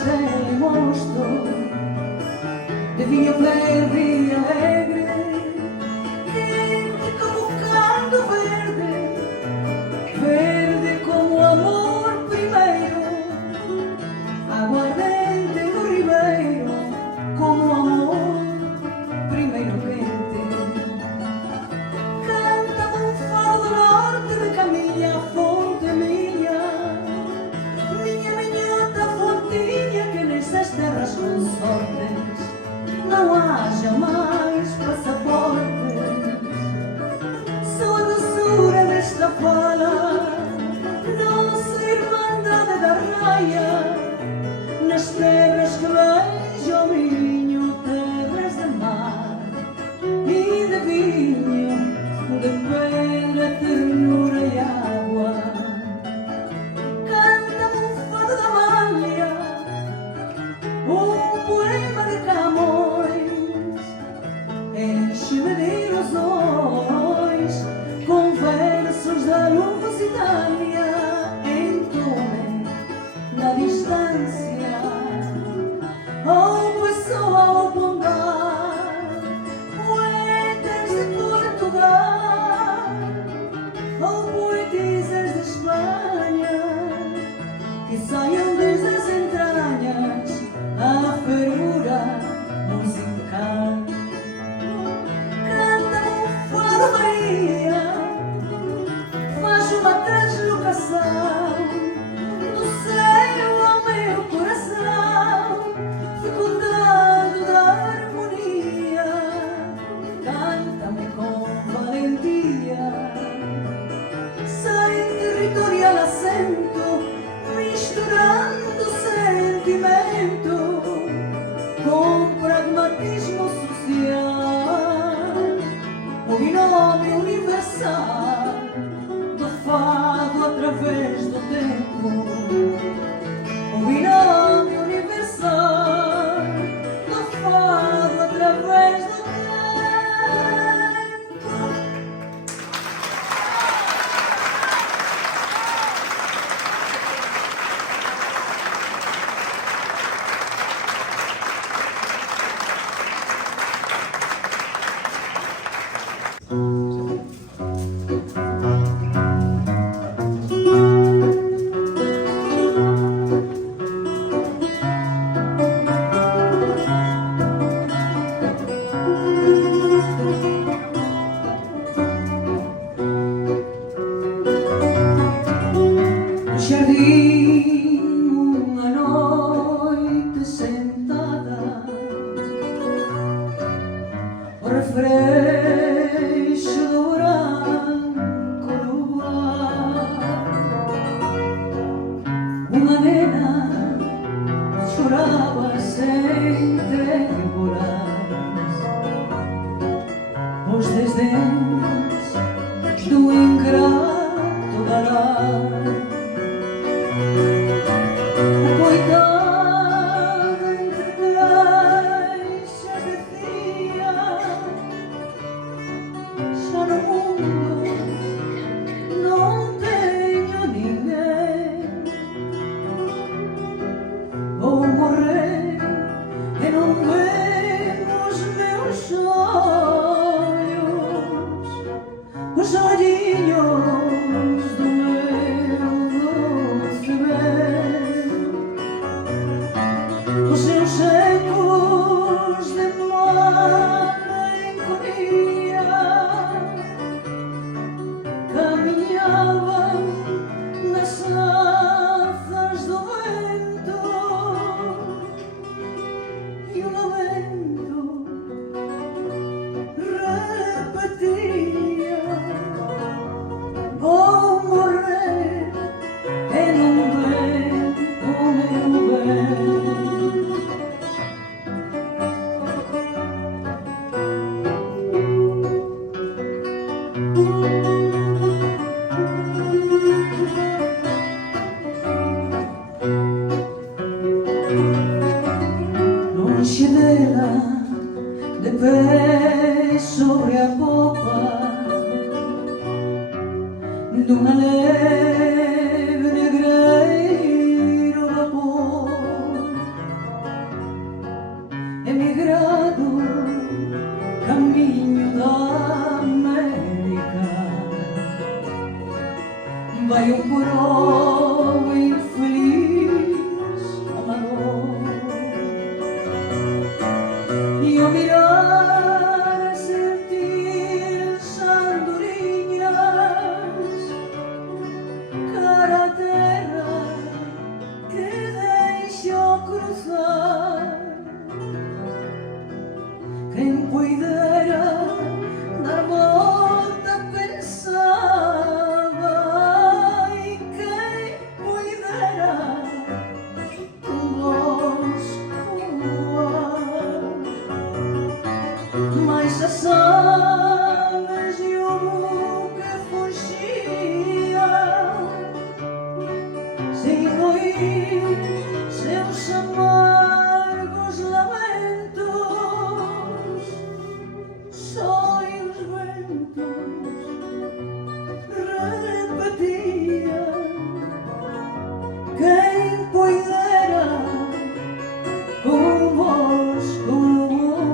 estrela em mosto de vinho verde e alegre, quente como o canto verde, verde como o amor primeiro, aguardente do ribeiro, como o amor primeiro quente. Canta-me um fado do norte de Camilha, a fonte minha minhota fontinha, que nestas terras consortes não haja mais passaportes. Sou a doçura desta fala, nossa irmandade da raia, nas terras que beijo o Minho, terras de mar e de vinho, de pedra, ternura e água. Canta-me um fado da Malha, um poema de Camões, enche-me de ilusões com versos da Lusitânia, entoa-me na distância. Oh, pois sou ao bondar, poetas de Portugal, oh, poetisas de Espanha, que saiam desde as entranhas a fervura musical. Canta-me um fado Maria, faz uma translocação do céu ao meu coração, fecundado da harmonia. Canta-me com valentia, sem territorial acento, misturando sentimento com pragmatismo social, o binômio universal do fado através do tempo, o binômio universal do fado através do tempo. No jardim, uma noite sentada, o refreixo do branco luar, uma nena chorava sem temporais, os desdéns do ingrato galar. A coitada entre caixas dizia: já no mundo não tenho ninguém, vou morrer e não ver os meus olhos, os olhinhos do meu doce bem, os seus ecos de melancolia caminhavam nas safras do vento, e o lamento repetia: vou morrer e não ver o meu bem. Longe dela, de pé sobre a popa de uma leve negreiro vapor, já sabes de o que fugia sem ouvir seus amargos lamentos, só os ventos repetia quem pudera convosco voar.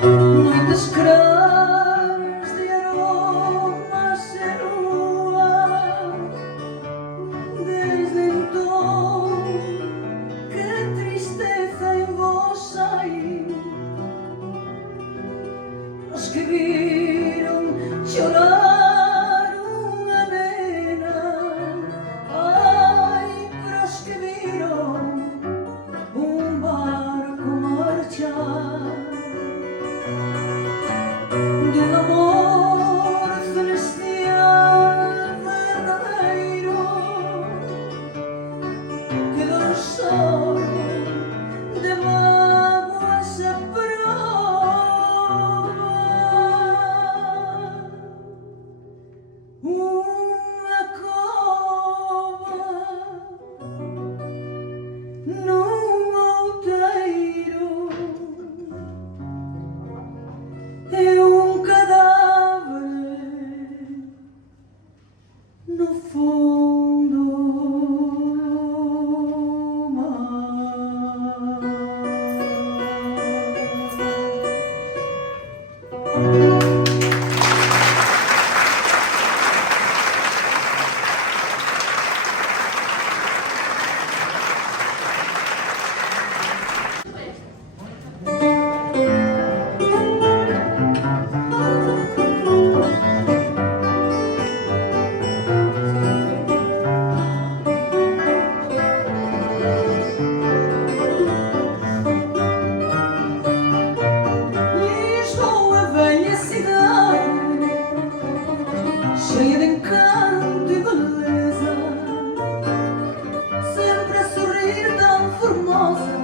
Muitas crãs de aroma serua, desde então que tristeza em vós saiu, os que viram choraram a nena, ai, para os que viram barco marchar. De um amor celestial verdadeiro que do solo de mágoa se prova. Uma cova num outeiro é cadáver no fundo do mar. Cheia de encanto e beleza, sempre a sorrir tão formosa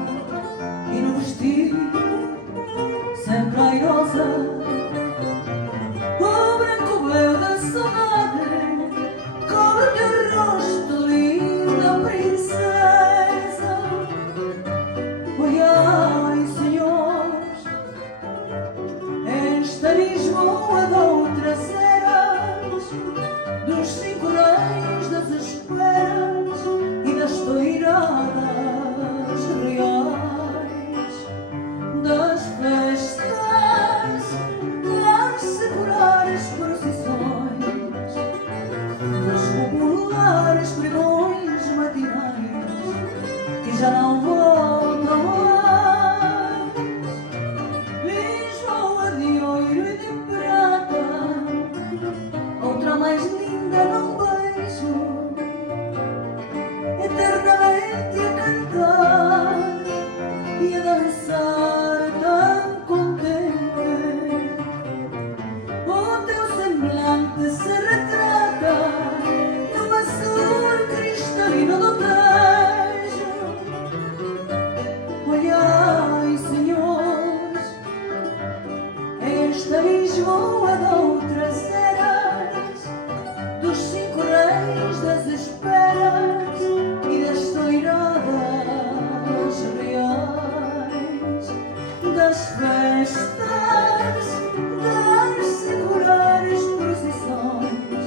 e no vestir sempre airosa. O branco véu da saudade cobre o rosto, linda princesa. Olhai, senhores, esta Lisboa da outra dos 5 reis, das esperas e das toiradas reais, das festas, das seculares procissões, dos populares pregões matinais que já não voltam mais. Lisboa de ouro e de prata, outra mais linda num beijo, eternamente a cantar e a dançar tão contente. O teu semblante se retrata no azul cristalino do Tejo. Olhai, senhores, esta Lisboa de outras eras, dos 5 reis, das esperas e das toiradas reais, das festas, das seculares procissões,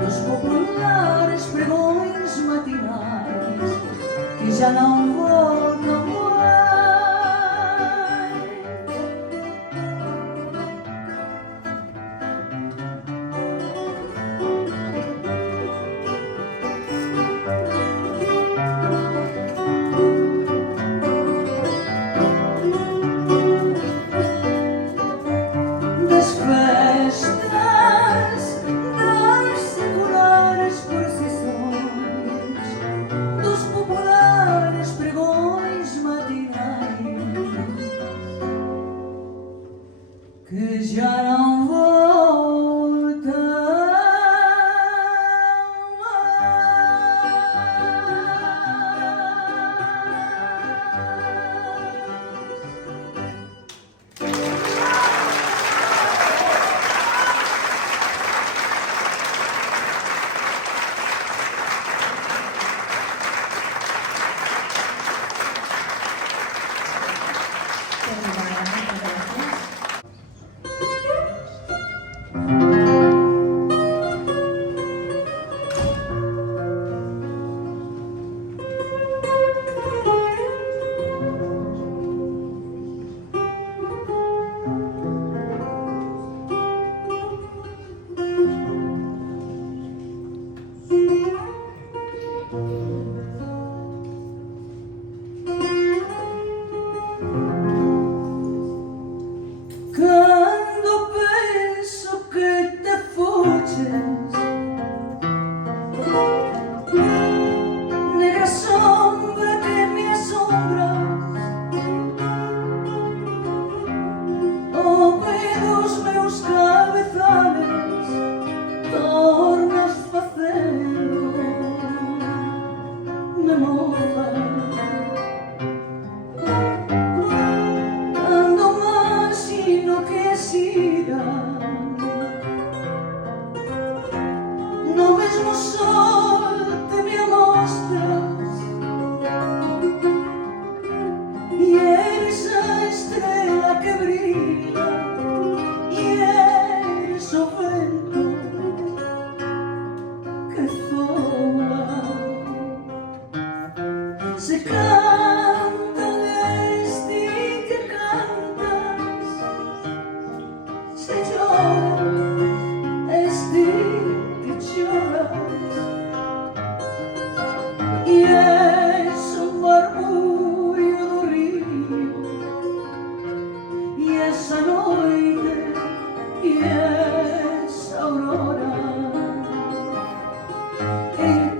dos populares pregões matinais que já não voltam mais.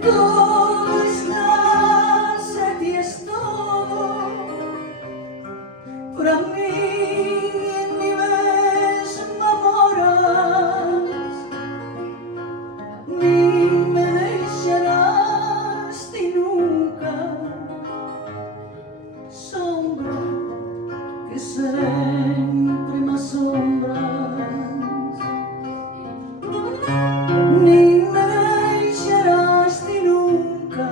todo estás, e ti es todo, para mí en mi mesma moras, ni me deixarás ti nunca, sombra que sempre me asombras, ni me deixarás ti nunca,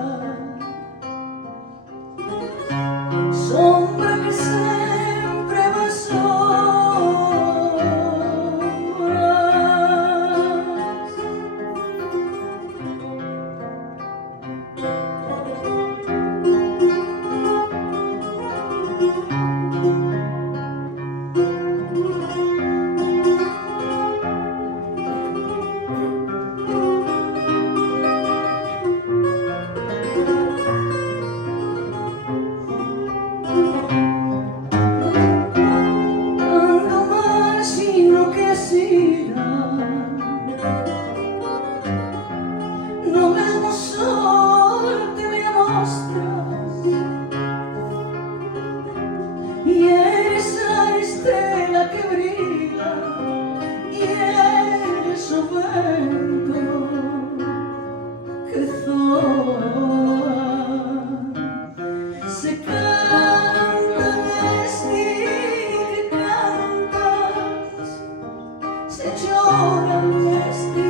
sombra que sempre me asombras. Ando más enlouquecida, no mesmo sol te me mostras, y eres a estrela que brilla, y eres o vento que zoa. Se canta desde que cantas, se llora desde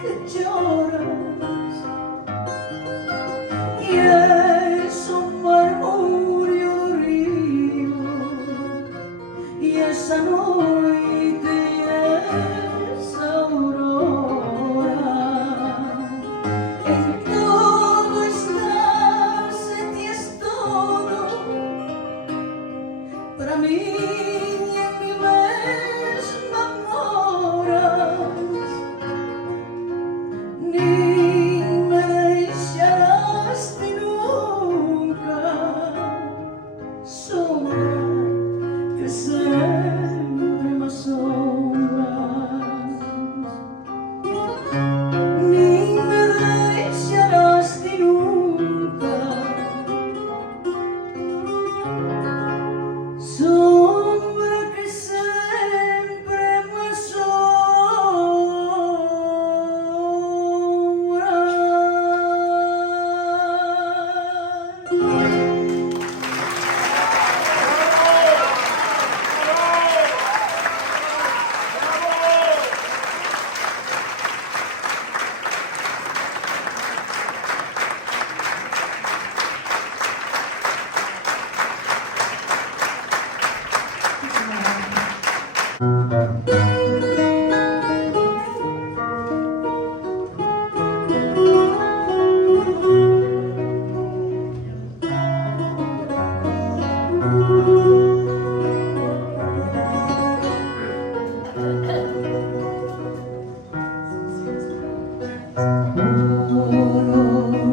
que lloras, y es un murmurio río, y esa noite y esa aurora, en todo estás, en ti es todo, para mí en mi mesma moras, ni me deixarás ti nunca, sombra que sempre me asombras, ni me deixarás ti nunca, sombra que sempre me asombras.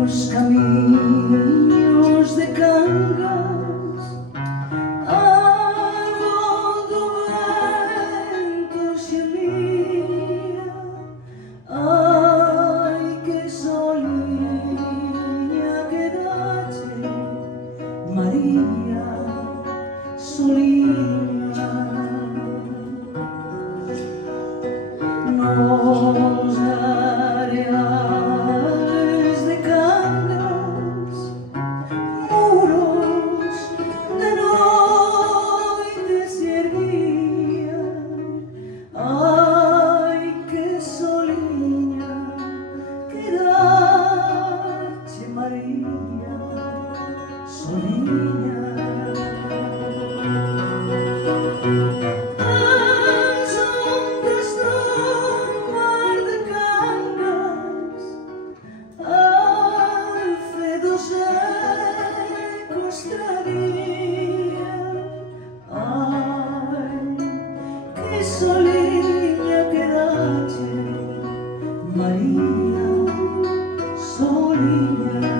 Los camiños de Cangas, algo do vento xemía, ai que soliña quedache, María, soliña. Nos areales de Cangas, muros de noite se erguían, ai que soliña quedache, María, soliña. As ondas do mar de Cangas, alfedos ecos traían, ai que soliña quedache, María, soliña.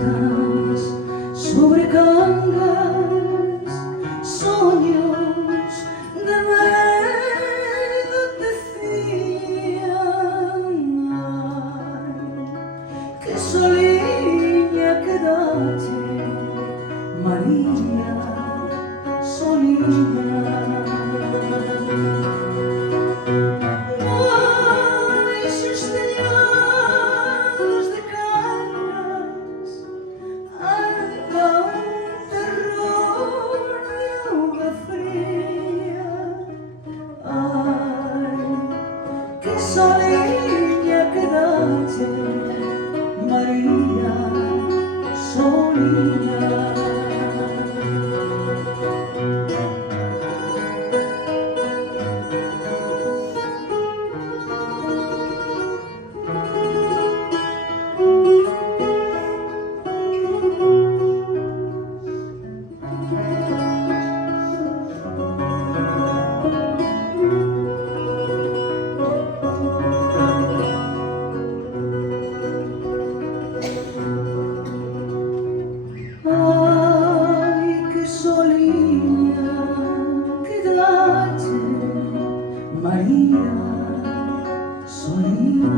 montas sobre cangas, sonhos de medo decían. Ai, que soliña quedaste, María, soliña. Soliña quedaste, María, soliña. María, soliña.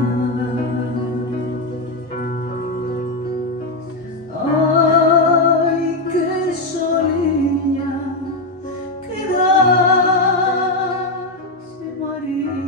Ay, que soliña quedaste, María,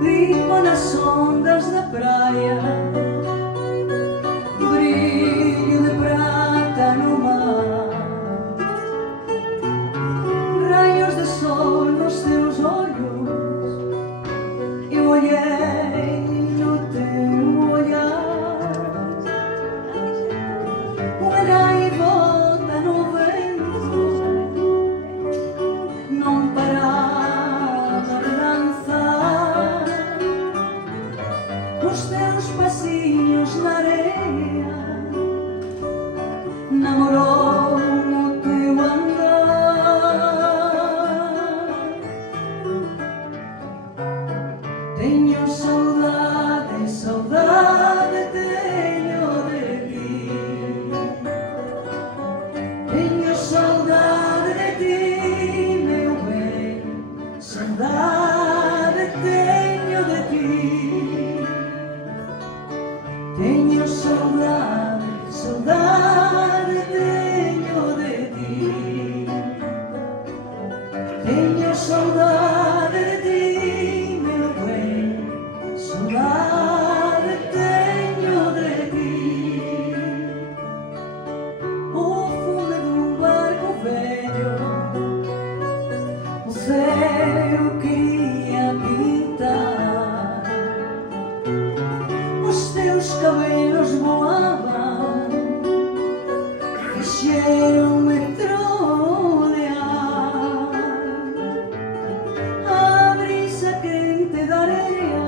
vivo nas ondas da praia, brilho de prata no mar, raios de sol nos teus olhos. Eu olhei no teu olhar, uma gaivota no vento não parava de dançar. Os teus passinhos na areia namorou no teu andar. Tenho saudade, saudade tenho de ti. Tenho saudade de ti, meu bem, saudade tenho de ti. Tenho saudade, saudade tenho de ti. Tenho saudade de ti, meu bem, saudade tenho de ti. O fundo de barco velho, o céu queria pintar. Os teus cabelos voavam, encheram-me trolear. A brisa quente da areia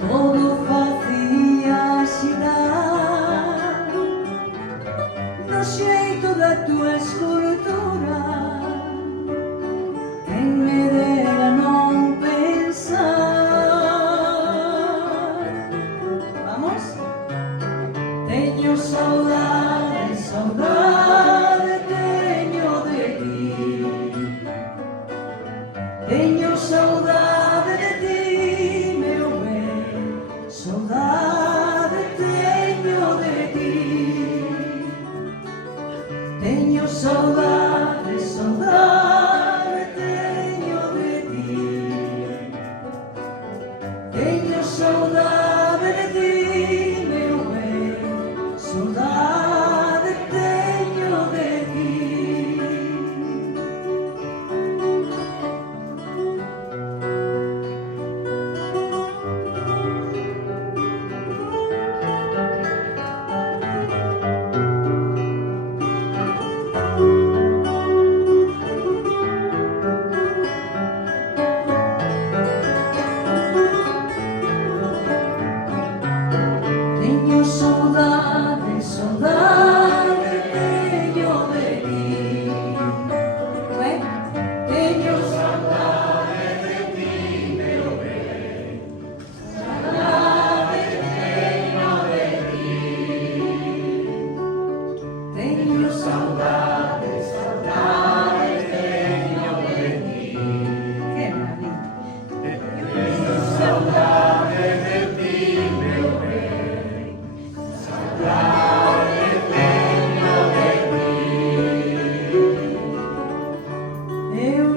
todo fazia chegar. No jeito da tua escultura, quem me dera não pensar. Vamos? Tenho saudade, saudade tenho de ti. Tenho saudade de ti, meu bem, saudade tenho de ti. Tenho saudade, saudade tenho de ti.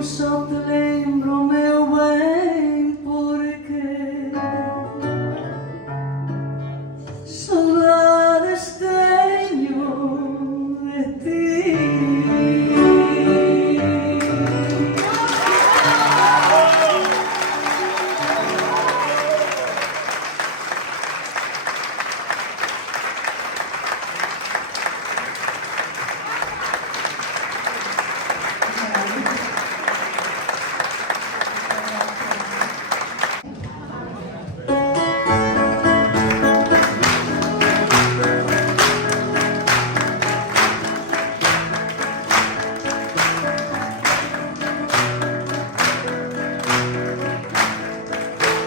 só te lembro, meu bem, porque saudades tenho de ti.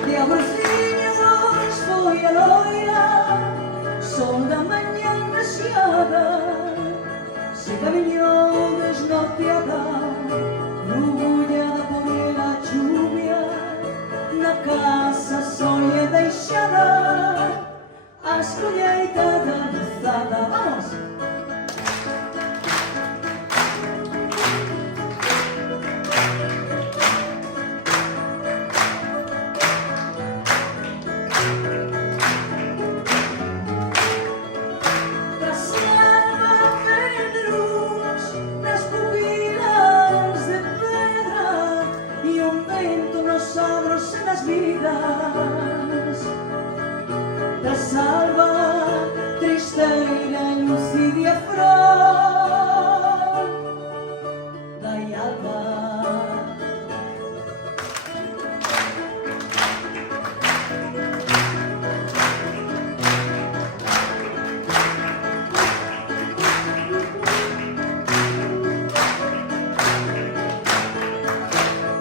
E a Brasilha hoje foi a loira, sol da manhã na geada, se caminhou desnorteada, mergulhada por ela a lluvia, na casa sonha deixada, a colheita dançada. Vamos! Da salva, tristeira, lucídia, flor da alba.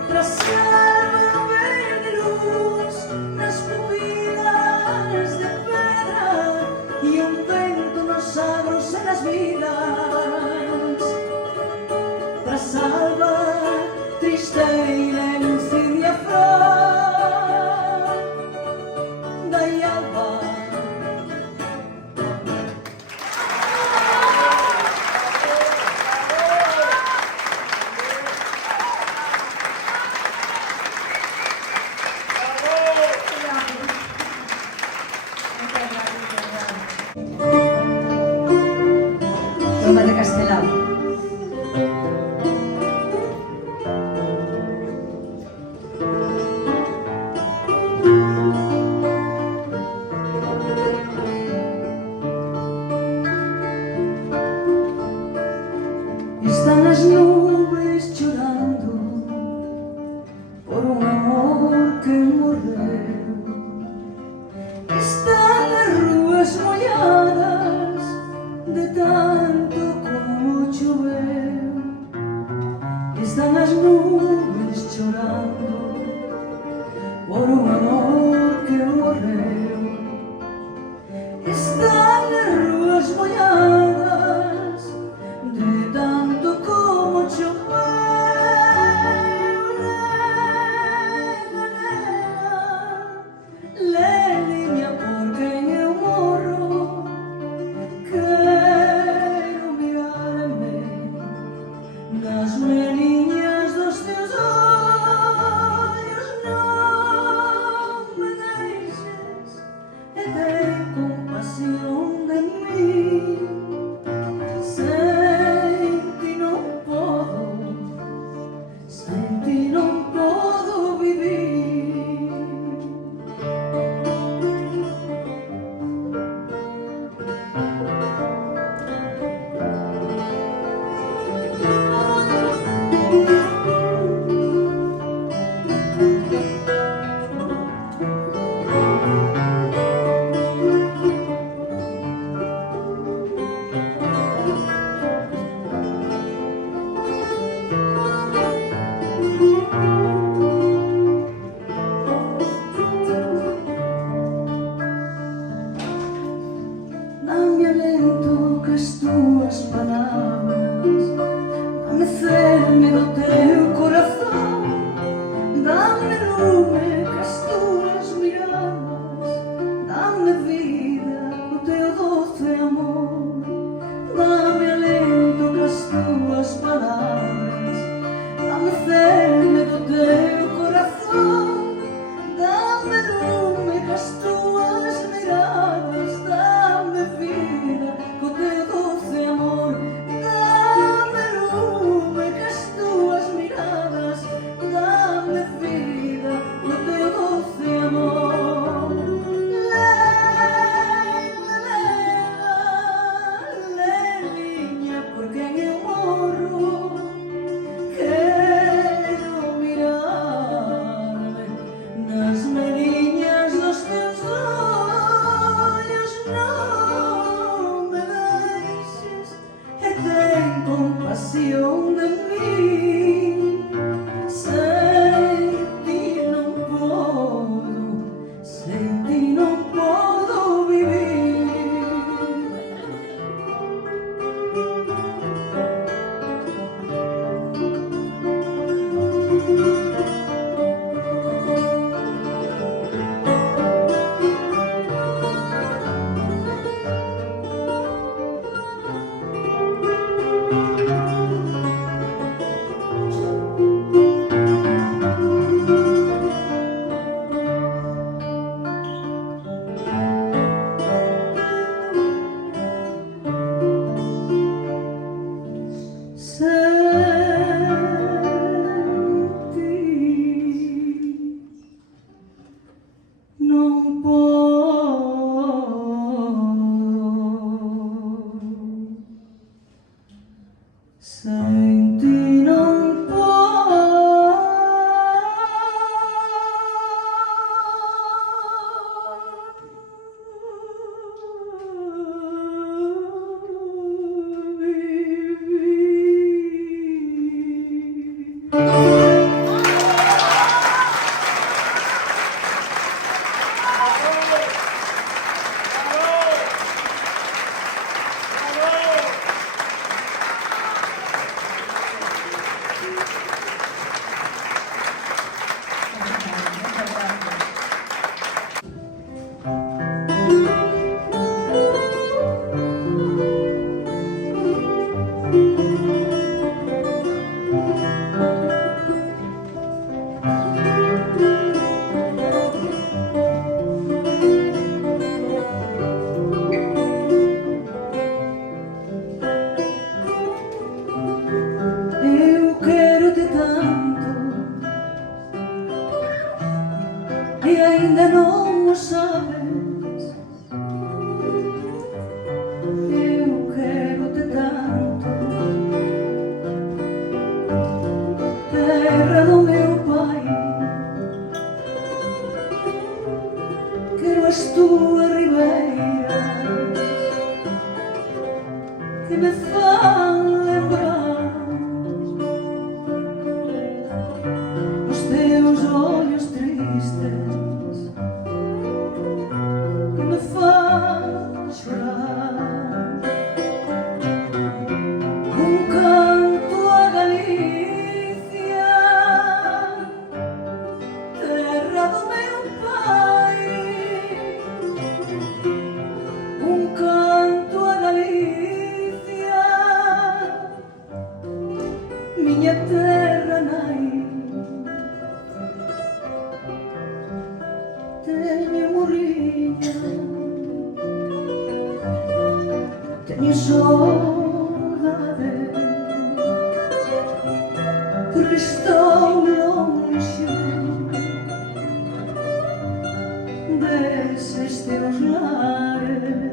Da salva, verde luz nas pupilas de pedra e vento nos agros e nas vidas. Da salva, tristeira, lucídia, flor da alba. Toma de Castelao. Están as nubes chorando por un amor que morreu. Están as ruas molladas de tanto como choveu. Están as nubes chorando por un amor que morreu. Están as ruas molladas de tanto como choveu. Lélia, por quem eu morro, quero mirar-me nas meninas dos teus olhos. Não Eu quero-te tanto e ainda não o sabes. Eu quero-te tanto, terra do meu pai. Quero as tuas ribeiras que me fazem lembrar os teus olhos tristes que me fazem chorar. Canto a Galícia, terra do meu pai. Canto a Galícia, minha terra nai. Tenho morrinha, tenho saudade, porque estou longe desses teus lares.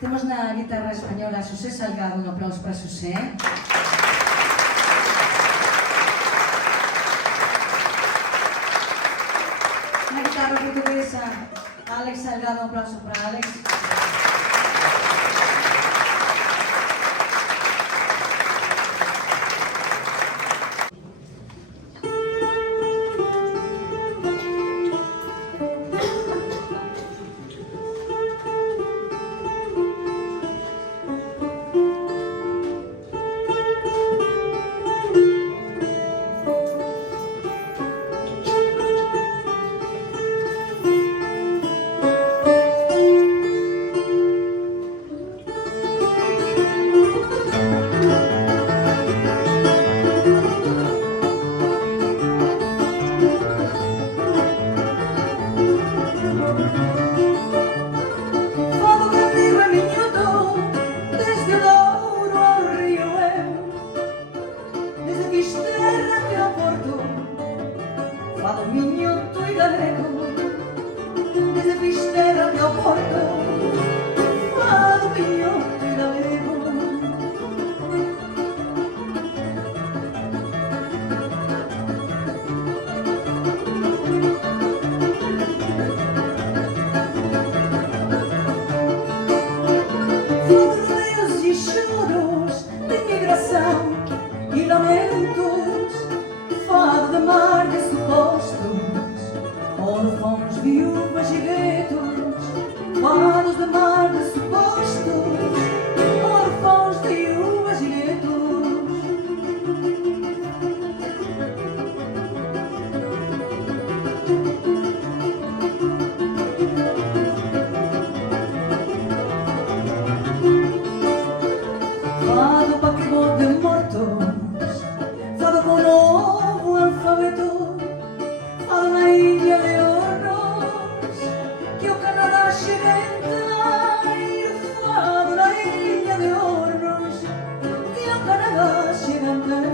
Temos na guitarra española Xosé Salgado, un aplauso para Xosé. Na guitarra portuguesa, Alex Salgado, un aplauso para Alex. Fado miñoto e galego, desde Fisterra ao Porto. Fado miñoto e galego. Fodos meus e choros de migração e lamentos. Fado de mar de supostos, órfãos, viúvas e guetos. Fados de mar de supostos, órfãos, viúvas e guetos. Fado para que de mortos, fado com novo alfabeto, fado na ilha de Hornos, que o Canadá chega a entrar. Fado na ilha de Hornos, que o Canadá chega a entrar.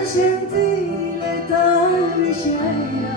Tan gentil e tan leggera,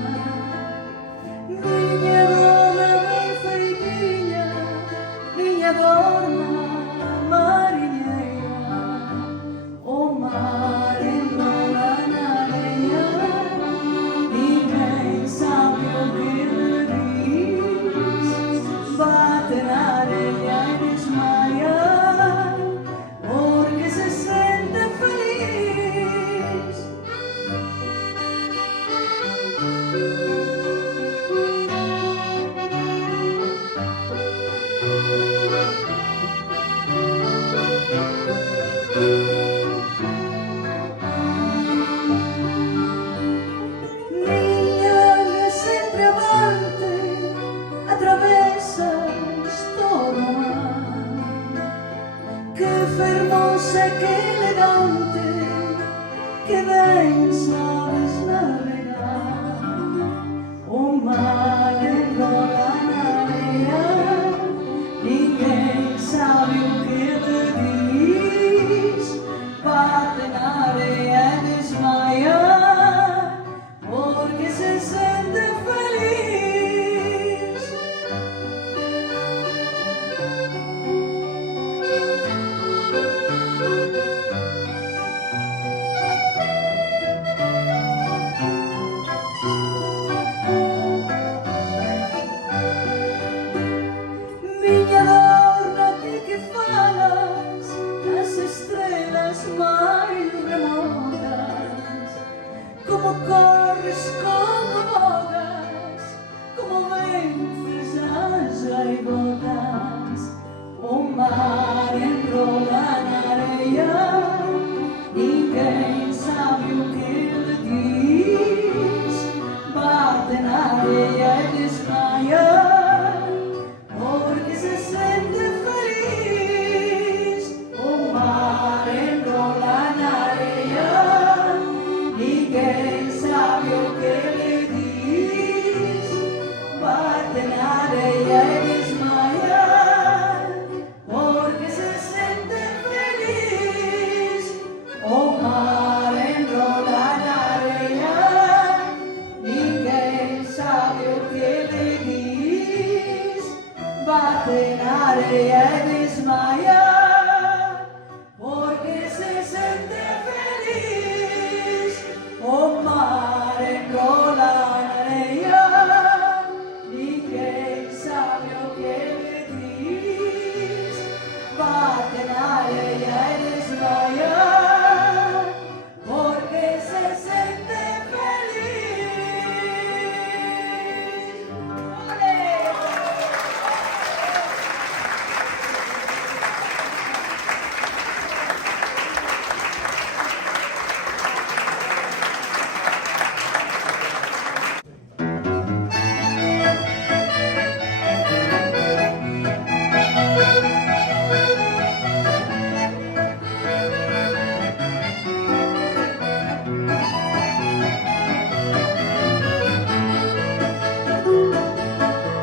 como corres, como bogas, como vences as gaivotas. O mar enrola na areia, ninguém sabe o que ele diz. Bate na areia e desmaia, porque se sente feliz. O mar enrola na areia, ninguém sabe o que ele diz. Bate na areia e desmaia, porque se sente feliz. O mar enrola na areia, ninguém sabe o que ele diz. Bate na areia e desmaia, porque se sente feliz. O mar enrola na areia, ninguém sabe o que ele diz. Bate na areia e desmaia, porque se sente feliz. Olé!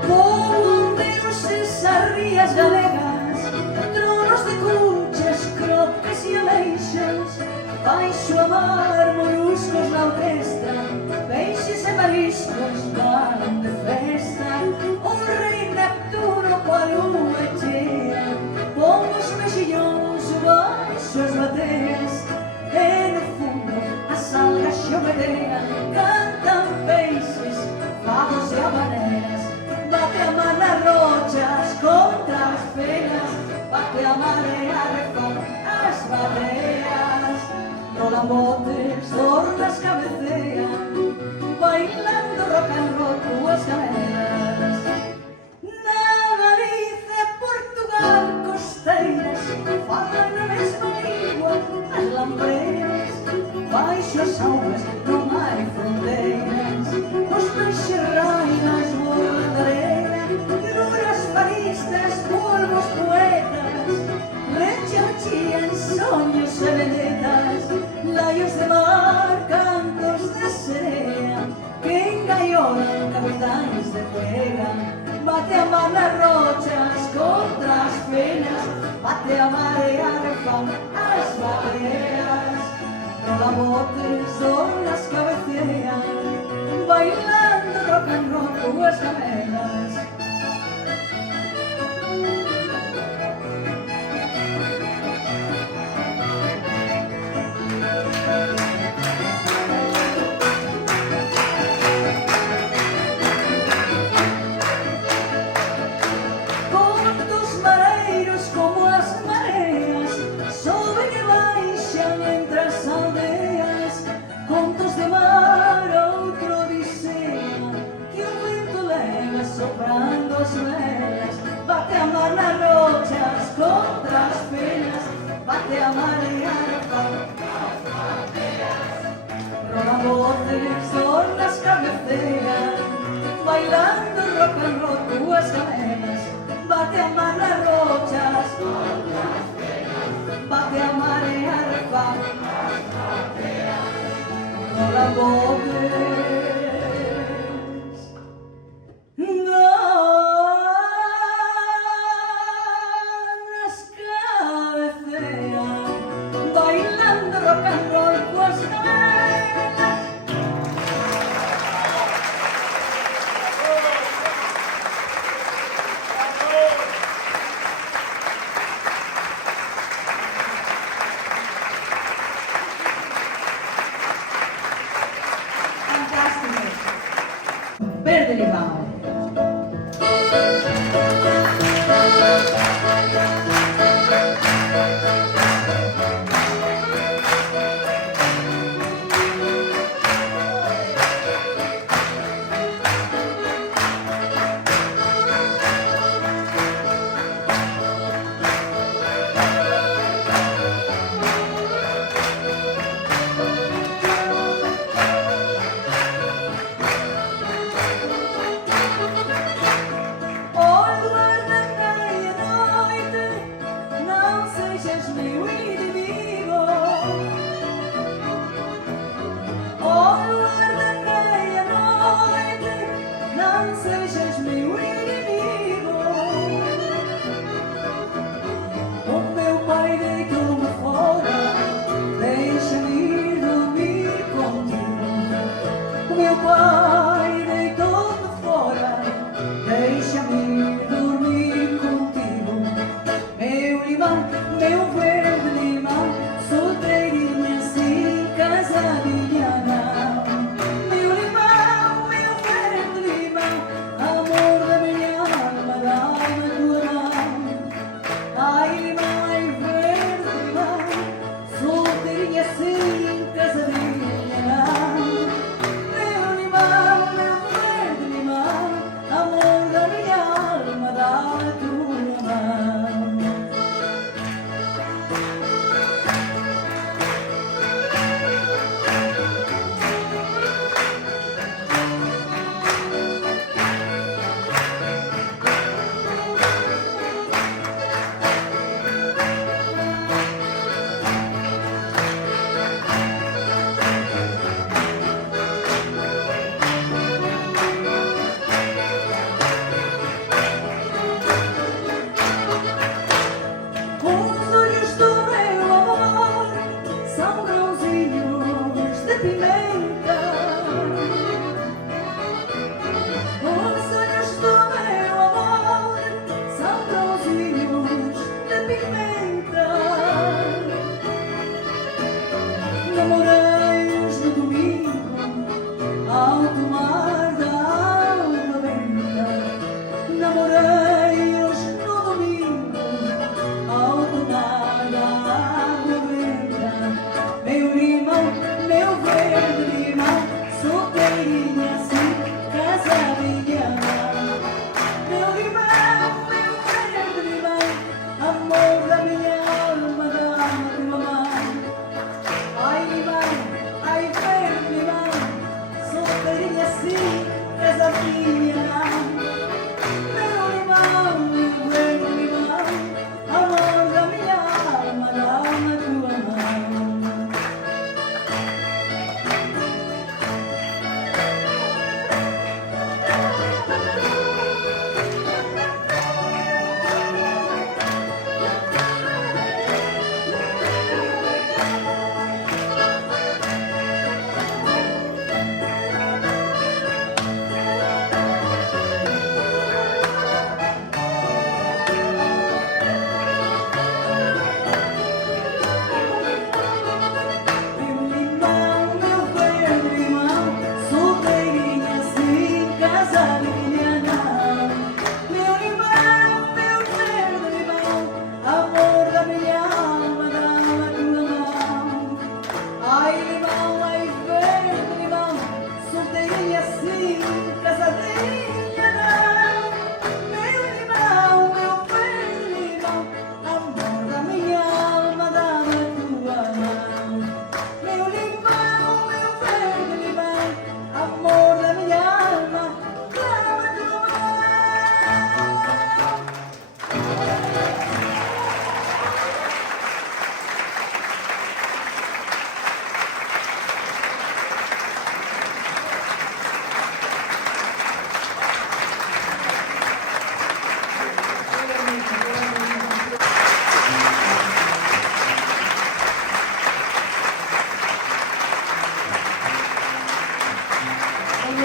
Bomberos e sarrias galegas, tronos de cuchas, croques e ameixas, baixo a mar, moluscos na orquestra, peixes e mariscos van de festa. O rei Neptuno coa lua chea, pon os mexillóns baixo as bateas, e no fundo as algas xoguetean, cantan peixes, fados e habaneras. Bate a mar nas rochas contra as penas, bate a marea, refan as bateas. Rolan botes, dornas cabecean, bailando rock and roll túas cameras. Na Galicia, Portugal, costeiras, falan a mesma lingua as lampreas. Baixo as augas non hai fronteiras, os peixes rainas volan de arena, duras faristas, polvos poetas, rechachian soños e vedetas, laios de mar, cantos de serea, que engaiolan capitáns de pega. Bate a mar nas rochas contra as penas, bate a marea, refan as bateas. Rola botes, dornas cabecean, bailando rock and roll túas cameras. Contos mareiros como as mareas, soben e baixan entre as aldeas. Contos de mar, outro odisea, que o vento leva soprando as velas. Bate a mar nas rochas contra as penas, bate a marea, refan as bateas. Rolan botes, dornas cabecean, bailando rock and roll túas cameras. Bate a mar nas rochas contra as penas, bate a marea, refan as bateas. Rolan botes, dornas cabecean, bailando rock and roll túas cameras. Fantástico. Verde Limão.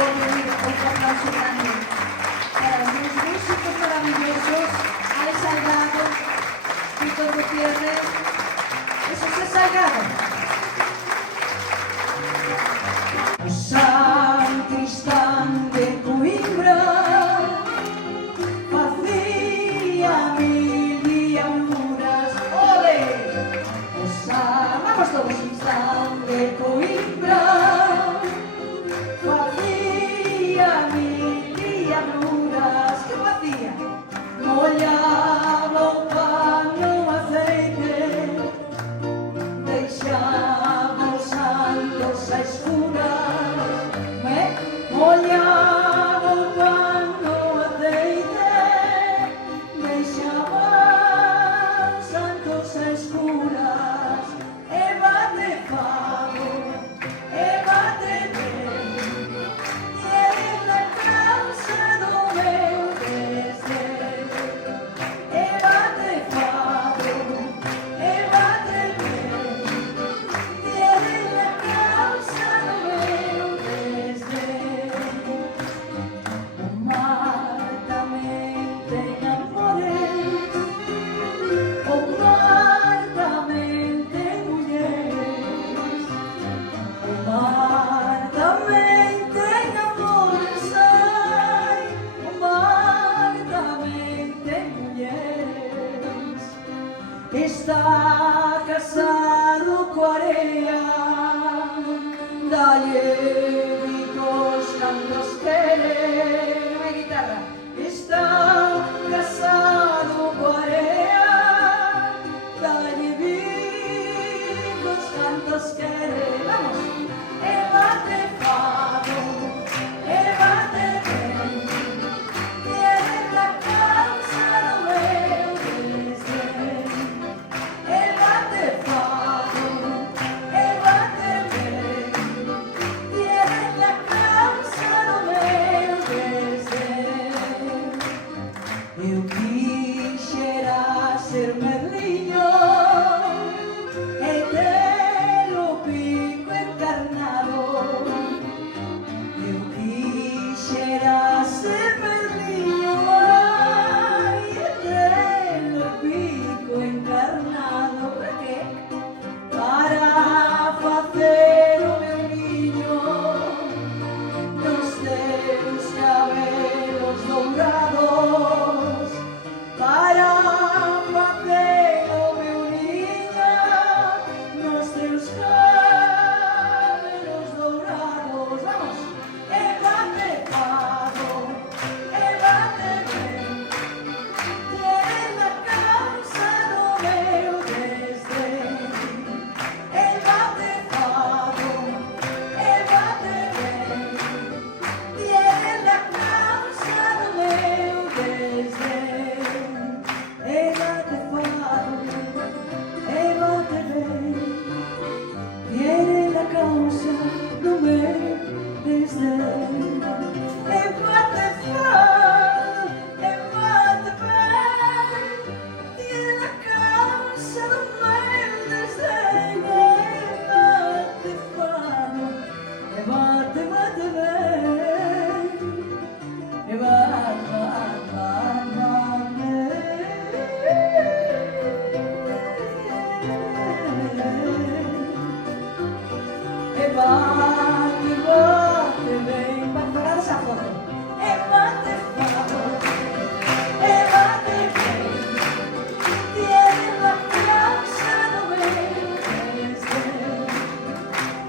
otro aplauso grande para los músicos maravillosos, Ale Salgado, Víctor Gutiérrez, eso es Salgado. O San Cristán de Coimbra facía mil dianuras. ¡Ole! O San, vamos todos, Cristán de Coimbra facía mil dianuras. ¿Qué facía? Mollaba o pan no aceite, deixaba os santos a escuras. Mollaba o pan no aceite, deixaba os santos a escuras. E bate fado, e bate ben, e é na causa do meu desejo. E bate fado, e bate ben, e é na causa do meu desejo. O mar também tem amores, o mar também tem mulheres. O mar também tem amores, ai, o mar também tem mulheres. Está casado com areia, dalle bicos cantos quere. Vai guitarra. Está casado com areia, dalle bicos cantos quere. Vamos. E bate fado, e bate ben, e é na causa do meu desejo. E bate fado, e bate ben, e é na causa do meu desejo. Eu quixera ser merliño e ter o pico encarnado. Eu quixera ser merliño, ai, e ter o pico encarnado. Para qué? Para facer o meu niño nos teus cabelos dourados. Para facer o meu niño nos teus cabelos dourados. Vamos! E bate fado, e bate ben, e é na causa do meu desejo. E bate fado, e bate ben, e é na causa do meu desejo. E bate fado, e bate ben, e é na causa do meu desejo. E bate fado, e bate ben, e é na causa do meu desejo. E bate fado, e bate ben, e bate ben. Vai parar essa foto. E bate fado, e bate ben, e é na causa do meu desejo.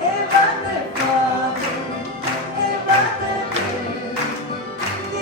E bate fado, e bate ben, e é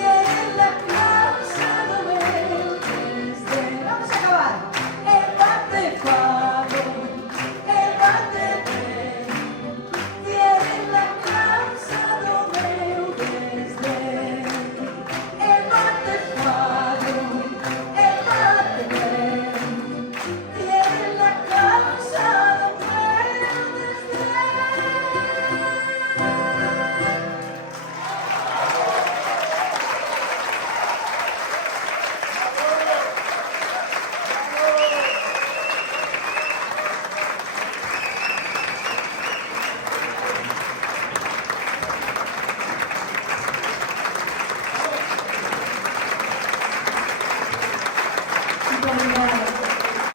obrigada.